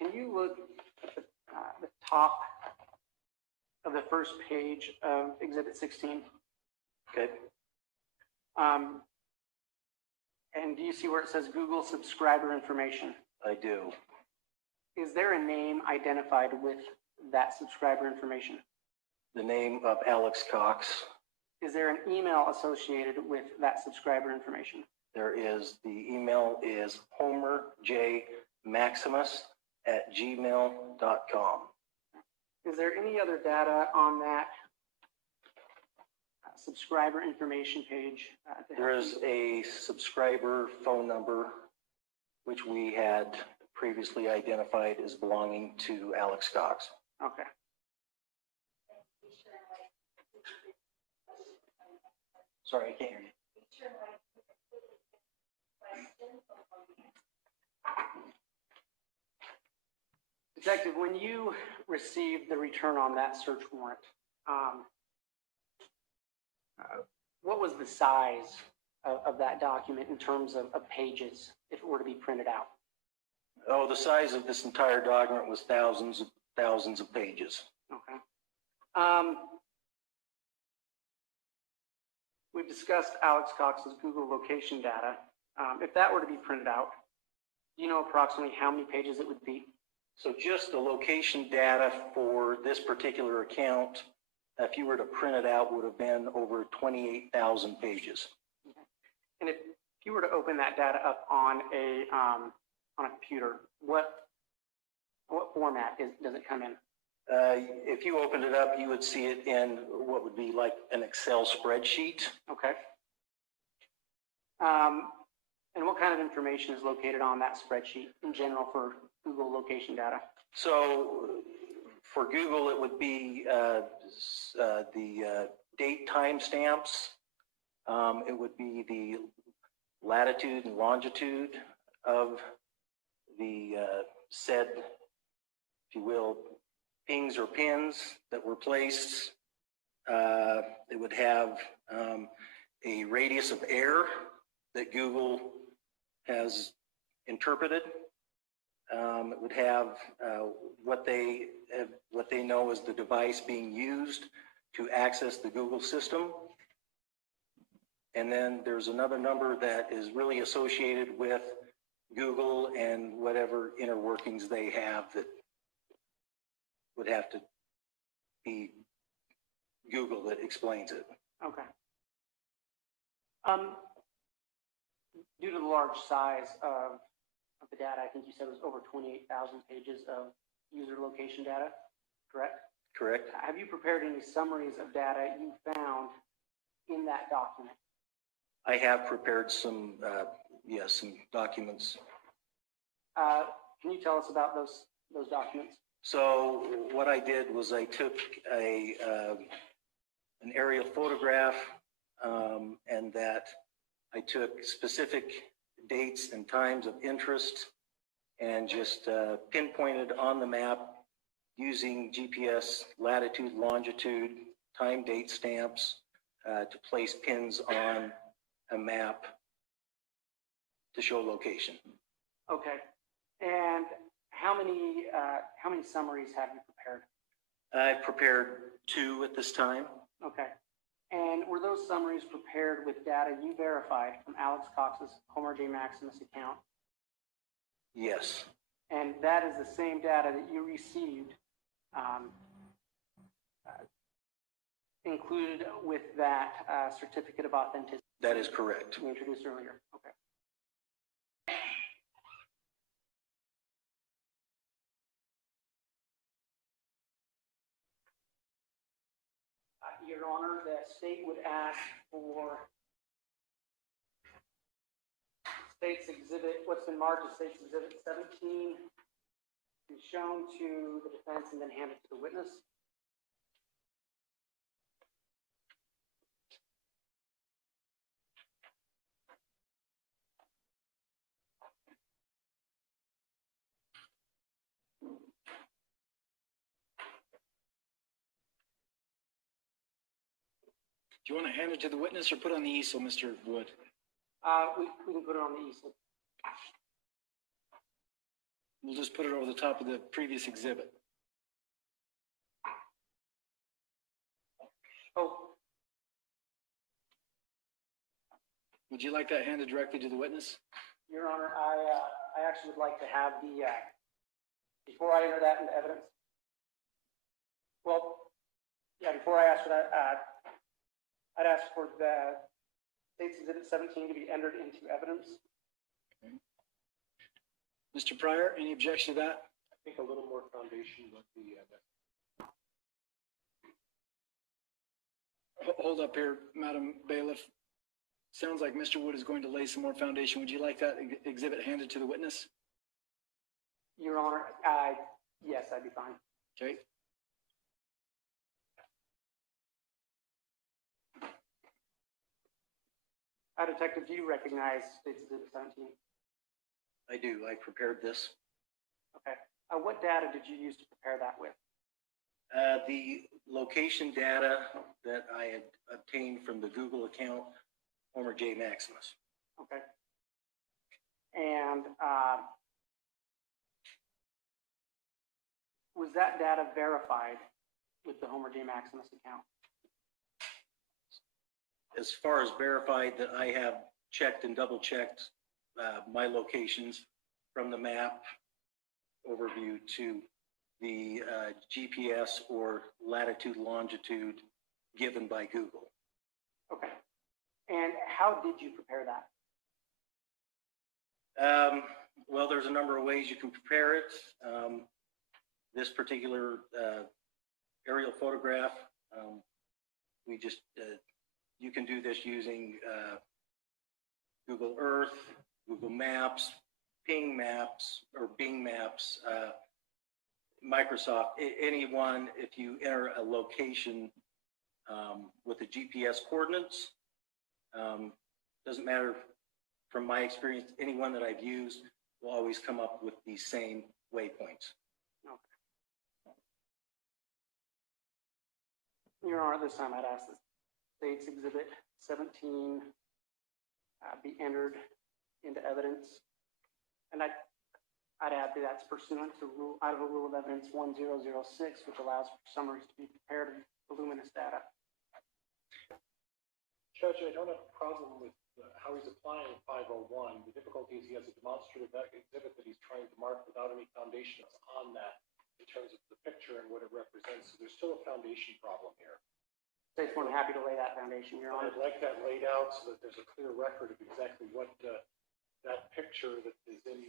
can you look at the top of the first page of Exhibit 16? Okay. And do you see where it says Google subscriber information? I do. Is there a name identified with that subscriber information? The name of Alex Cox. Is there an email associated with that subscriber information? There is. The email is homerjmaximus@gmail.com. Is there any other data on that subscriber information page? There is a subscriber phone number, which we had previously identified as belonging to Alex Cox. Okay. Sorry, I can't hear you. Detective, when you received the return on that search warrant, what was the size of that document in terms of pages if it were to be printed out? Oh, the size of this entire document was thousands of pages. Okay. We've discussed Alex Cox's Google location data. If that were to be printed out, do you know approximately how many pages it would be? So just the location data for this particular account, if you were to print it out, would have been over 28,000 pages. And if you were to open that data up on a computer, what format does it come in? If you opened it up, you would see it in what would be like an Excel spreadsheet. Okay. And what kind of information is located on that spreadsheet in general for Google location data? So For Google, it would be the date timestamps. It would be the latitude and longitude of the said, if you will, pings or pins that were placed. It would have a radius of error that Google has interpreted. It would have what they know as the device being used to access the Google system. And then there's another number that is really associated with Google and whatever inner workings they have that would have to be Google that explains it. Okay. Due to the large size of the data, I think you said it was over 28,000 pages of user location data, correct? Correct. Have you prepared any summaries of data you found in that document? I have prepared some, some documents. Can you tell us about those documents? So what I did was I took an aerial photograph, and that I took specific dates and times of interest and just pinpointed on the map using GPS latitude, longitude, time, date stamps to place pins on a map to show location. Okay. And how many summaries have you prepared? I prepared 2 at this time. Okay. And were those summaries prepared with data you verified from Alex Cox's Homer J. Maximus account? Yes. And that is the same data that you received included with that certificate of authenticity? That is correct. We introduced earlier. Okay. Your Honor, the state would ask for State's Exhibit, what's been marked as State's Exhibit 17, be shown to the defense and then handed to the witness. Do you want to hand it to the witness or put it on the easel, Mr. Wood? We can put it on the easel. We'll just put it over the top of the previous exhibit. Oh, Would you like that handed directly to the witness? Your Honor, I actually would like to have the, before I enter that into evidence. Well, yeah, before I ask for that, I'd ask for the State's Exhibit 17 to be entered into evidence. Okay. Mr. Pryor, any objection to that? I think a little more foundation would be Hold up here, Madam Bailiff. Sounds like Mr. Wood is going to lay some more foundation. Would you like that exhibit handed to the witness? Your Honor, yes, I'd be fine. Okay. Detective, do you recognize State's Exhibit 17? I do. I prepared this. Okay. What data did you use to prepare that with? The location data that I had obtained from the Google account, Homer J. Maximus. Okay. And was that data verified with the Homer J. Maximus account? As far as verified, that I have checked and double checked my locations from the map overview to the GPS or latitude, longitude given by Google. Okay. And how did you prepare that? Well, there's a number of ways you can prepare it. This particular aerial photograph, we just, you can do this using Google Earth, Google Maps, Ping Maps, or Bing Maps. Microsoft, anyone, if you enter a location with the GPS coordinates, doesn't matter from my experience, anyone that I've used will always come up with the same waypoints. Your Honor, this time I'd ask that State's Exhibit 17 be entered into evidence. And I'd add that that's pursuant to out of a Rule of Evidence 1006, which allows for summaries to be prepared in voluminous data. Judge, I don't have a problem with how he's applying 501. The difficulty is he has a demonstrative exhibit that he's trying to mark without any foundations on that in terms of the picture and what it represents. So there's still a foundation problem here. State's more than happy to lay that foundation, Your Honor. I'd like that laid out so that there's a clear record of exactly what that picture that is in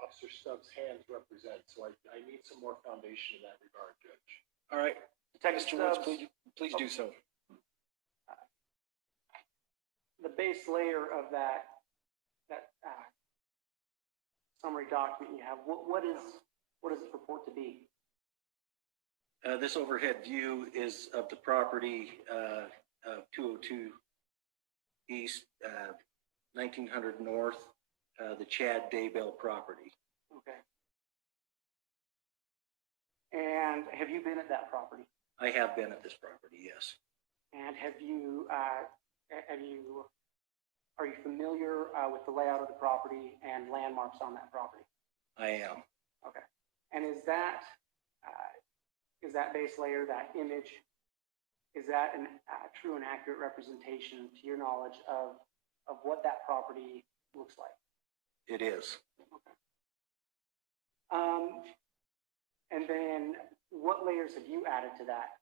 Officer Stubbs' hands represents. So I need some more foundation in that regard, Judge. All right. Detective Mr. Woods, Stubbs, please do so. the base layer of that summary document you have, what does it purport to be? This overhead view is of the property of 202 East, 1900 North, the Chad Daybell property. Okay. And have you been at that property? I have been at this property, yes. And are you familiar with the layout of the property and landmarks on that property? I am. Okay. And is that base layer, that image, is that a true and accurate representation, to your knowledge, of what that property looks like? It is. Okay. And then what layers have you added to that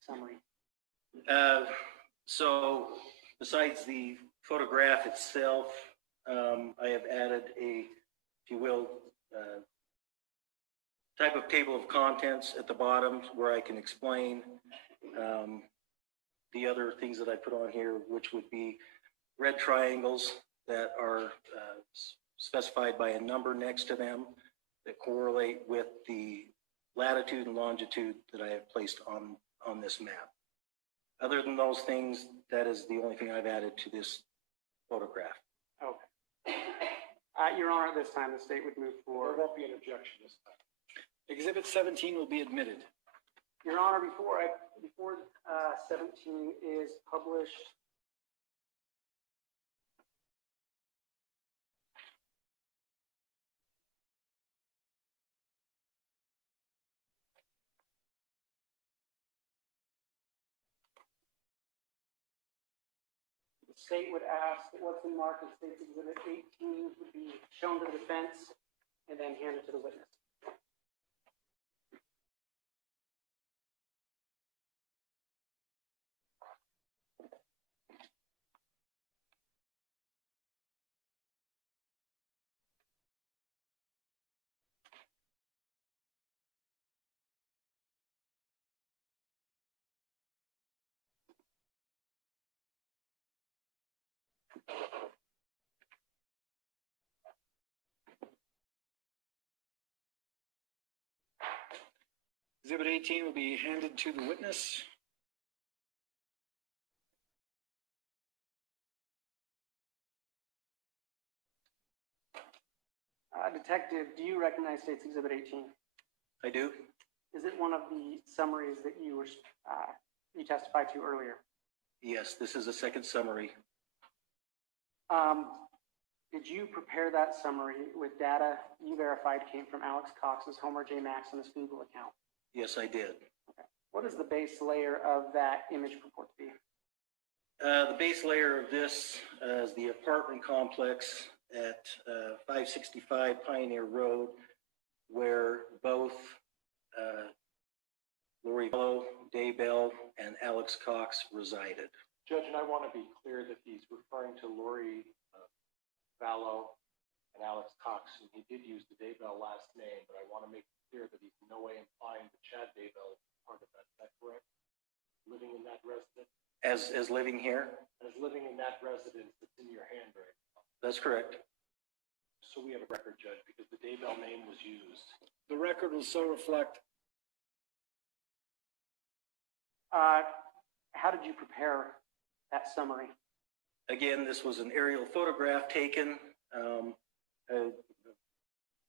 summary? So besides the photograph itself, I have added a, if you will, type of table of contents at the bottom where I can explain the other things that I put on here, which would be red triangles that are specified by a number next to them that correlate with the latitude and longitude that I have placed on this map. Other than those things, that is the only thing I've added to this photograph. Okay. Your Honor, at this time, the state would move There forward. won't be an objection this time. Exhibit 17 will be admitted. Your Honor, before 17 is published, the state would ask that what's in marked as State's Exhibit 18 would be shown to the defense and then handed to the witness. Exhibit 18 will be handed to the witness. Detective, do you recognize State's Exhibit 18? I do? Is it one of the summaries that you testified to earlier? Yes, this is a second summary. Did you prepare that summary with data you verified came from Alex Cox's Homer J. Max on his Google account? Yes, I did. Okay. What is the base layer of that image purport to be? The base layer of this is the apartment complex at 565 Pioneer Road, where both Lori Vallow, Daybell, and Alex Cox resided. Judge, and I want to be clear that he's referring to Lori Vallow and Alex Cox, and he did use the Daybell last name, but I want to make it clear that he's in no way implying that Chad Daybell is part of that. Is that correct? Living in that residence? As living here? As living in that residence that's in your hand right now. That's correct. just so we have a record, Judge, because the Daybell name was used. The record will so reflect. How did you prepare that summary? Again, this was an aerial photograph taken.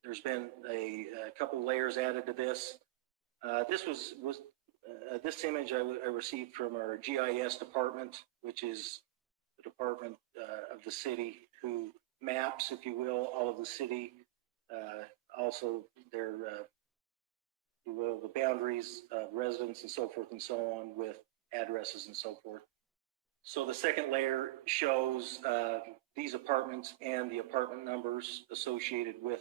There's been a couple layers added to this. This image I received from our GIS department, which is the department of the city who maps, if you will, all of the city. Also their, if you will, the boundaries of residents and so forth and so on with addresses and so forth. So the second layer shows these apartments and the apartment numbers associated with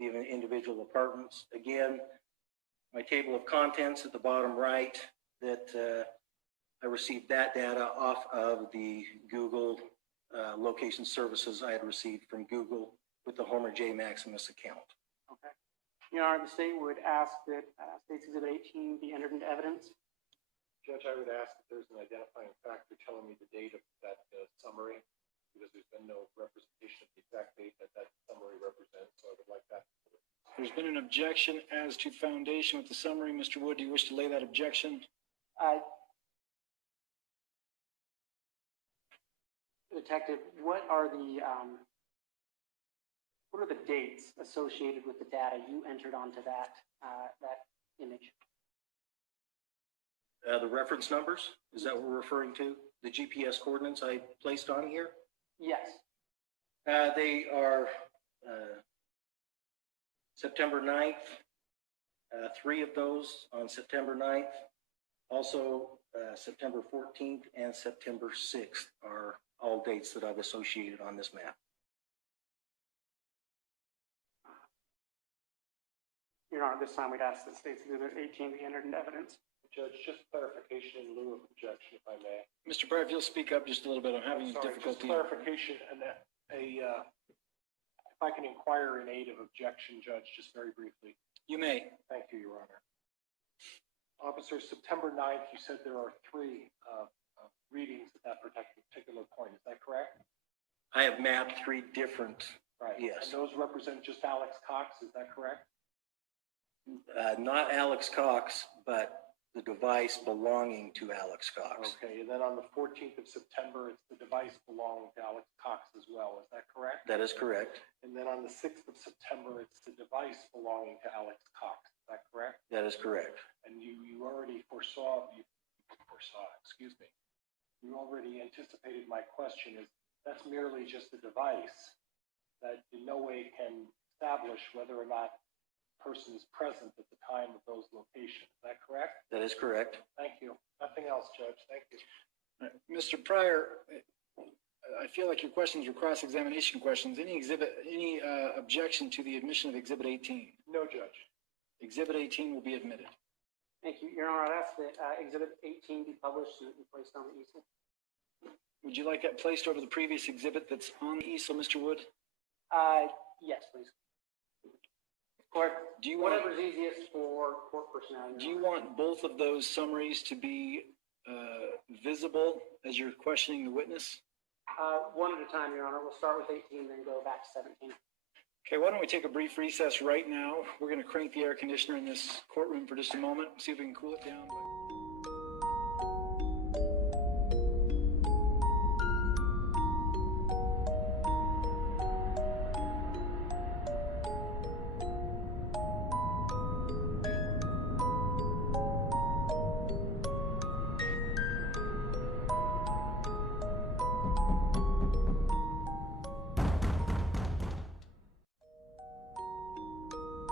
the individual apartments. Again, my table of contents at the bottom right, that I received that data off of the Google location services I had received from Google with the Homer J. Maximus account. Okay. Your Honor, the state would ask that State's Exhibit 18 be entered into evidence. Judge, I would ask if there's an identifying factor telling me the date of that summary, because there's been no representation of the exact date that that summary represents, so I would like that. There's been an objection as to foundation with the summary. Mr. Wood, do you wish to lay that objection? Detective, what are the dates associated with the data you entered onto that image? The reference numbers, is that what we're referring to? The GPS coordinates I placed on here? Yes. They are September 9th, 3 of those on September 9th. Also, September 14th and September 6th are all dates that I've associated on this map. Your Honor, this time we'd ask that State's Exhibit 18 be entered into evidence. Judge, just clarification in lieu of objection, if I may. Mr. Pryor, if you'll speak up just a little bit, I'm having Sorry, difficulty. just clarification, and if I can inquire in aid of objection, Judge, just very briefly. You may. Thank you, Your Honor. Officer, September 9th, you said there are 3 readings at that particular point. Is that correct? I have mapped 3 different, Right. yes. And those represent just Alex Cox, is that correct? Not Alex Cox, but the device belonging to Alex Cox. Okay, and then on the 14th of September, it's the device belonging to Alex Cox as well. Is that correct? That is correct. And then on the 6th of September, it's the device belonging to Alex Cox. Is that correct? That is correct. And you already excuse me, you already anticipated my question is that's merely just a device that in no way can establish whether or not the person is present at the time of those locations. Is that correct? That is correct. Thank you. Nothing else, Judge. Thank you. Mr. Pryor, I feel like your questions were cross-examination questions. Any objection to the admission of Exhibit 18? No, Judge. Exhibit 18 will be admitted. Thank you. Your Honor, I'd ask that Exhibit 18 be published and placed on the easel. Would you like that placed over the previous exhibit that's on the easel, Mr. Wood? Yes, please. Court, Do you want, whatever's easiest for court personnel. do you want both of those summaries to be visible as you're questioning the witness? One at a time, Your Honor. We'll start with 18, then go back to 17. Okay, why don't we take a brief recess right now? We're going to crank the air conditioner in this courtroom for just a moment, see if we can cool it down.